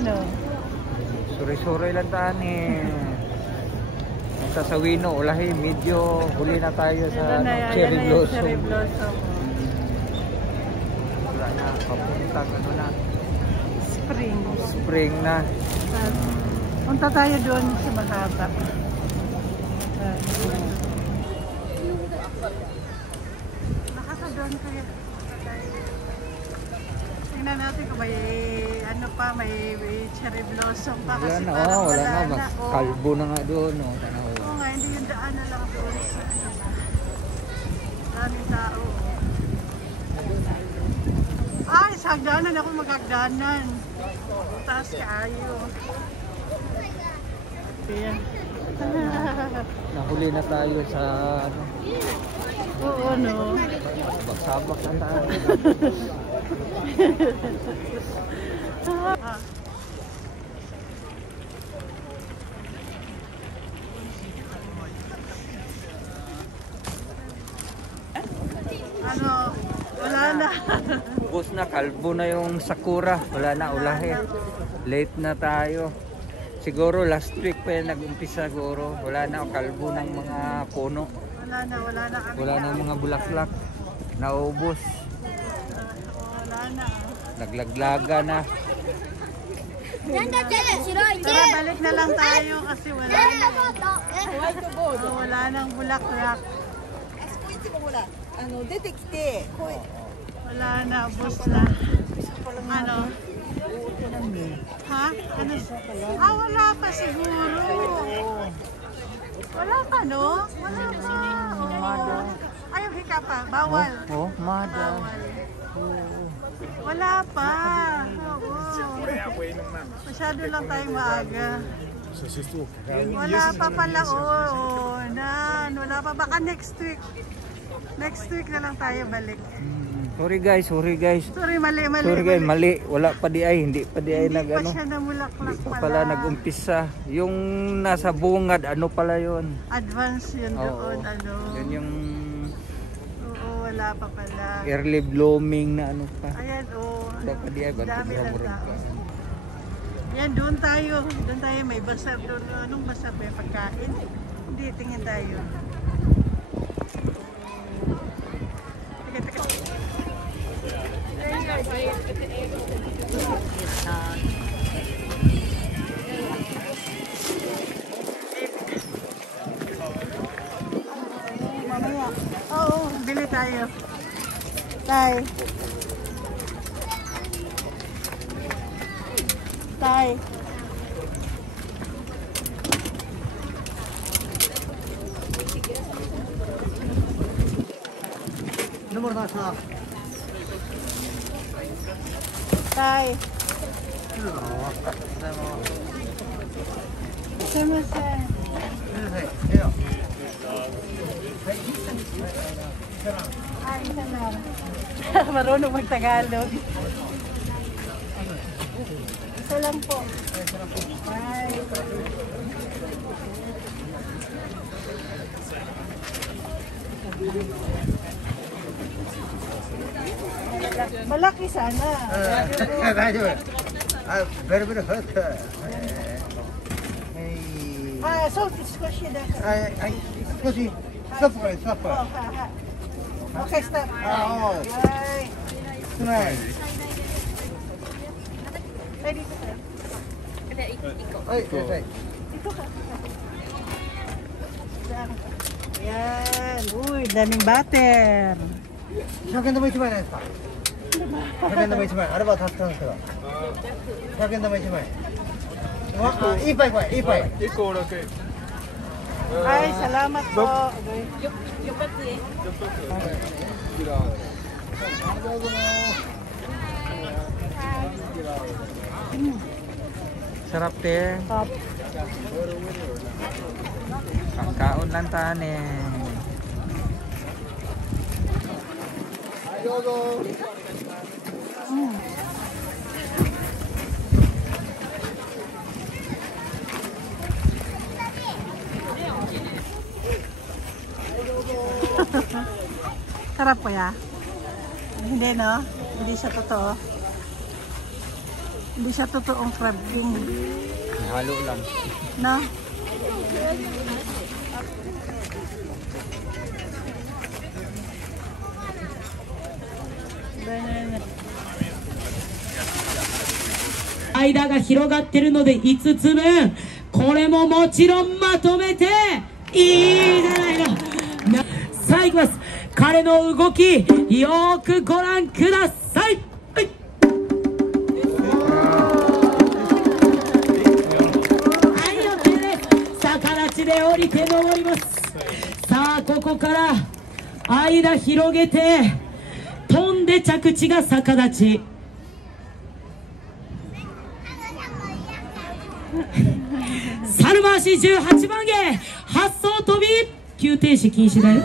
ano? Suri-suri lang tani. Sa Sawino, ulahi, medyo huli na tayo sa cherry blossom. Cherry blossom. Wala na, papuntang ano na. Spring. Spring na. Punta tayo doon sa Makata. Nakaka-doon tayo. Tingnan natin kung may ano pa, may cherry blossom pa. Kasi Wala na, parang wala na. Mas oh. kalbo na nga doon. Oh. Oo nga, hindi yung daan na lang doon sa daming tao. Ay, sa hagdanan ako maghagdanan. Taas kaayo. Ayan. Nahuli na tayo sa ano. Oo, no? Sabak na tayo. Ano, wala na. Ubus na, kalbo na yung sakura. Wala na, ulahe. Late na tayo. Siguro last week pa yan nag-umpisa siguro. Wala na, kalbo ng mga puno. Wala na. Wala na mga bulaklak. Naubos. Wala na. Naglaglaga na. Tara, balik na lang tayo kasi wala na. Wala nang bulaklak. Wala na, ubos na. Ano? Ha? Ano? Wala pa siguro. Wala pa, no? Wala pa. Ayaw hika pa. Bawal. Mada. Wala pa. Oo. Masyado lang tayo maaga. Wala pa pala. Wala pa. Baka next week. Next week na lang tayo balik. Sorry guys. Sorry, mali. Sorry guys, mali. Wala pa di ay. Hindi pa di ay Hindi pa siya namulaklak pala. Pala nag-umpisa. Yung nasa bungad, ano pala yun? Advance yun doon. Ano? Yun yung wala pa pala. early blooming na ano pa. Ayan, Baka di ay, dami lang tao. Yan, doon tayo. Doon tayo, may basar doon. Anong basar? May pagkain? Hindi, tingin tayo. Teka. Mamaya. Oo, bili tayo. Tay. Nomor nasa. Tay. Sumasan. Ay, isa lang. Marunong mag-Tagalog. Isa lang po. Ay. Malaki sana. Very hot. Salt is squishy there. Squishy. Stop. Okay, stop. Ay. Nice. Ay, dito ka. Ay. Dito ka. Yan. Uy, daming butter. 100円玉1枚ないですか？100円玉1枚。あれば助かるんですけど。100円玉1枚。いっぱい。1個だけ。Ay, salamat po. Sarap te. Kakaon lang tani. Sarap po ya? Hindi, no? Hindi sa totoo. Hindi siya totoong crab king. Halo lang. Na?間が広がってるので5つ分、これももちろんまとめていいじゃないの。さあいきます。彼の動きよーくご覧ください。はい、はい、OK です。逆立ちで降りて登ります。さあここから間広げて飛んで着地が逆立ち。猿回し18番芸、発想飛び、急停止禁止だよ。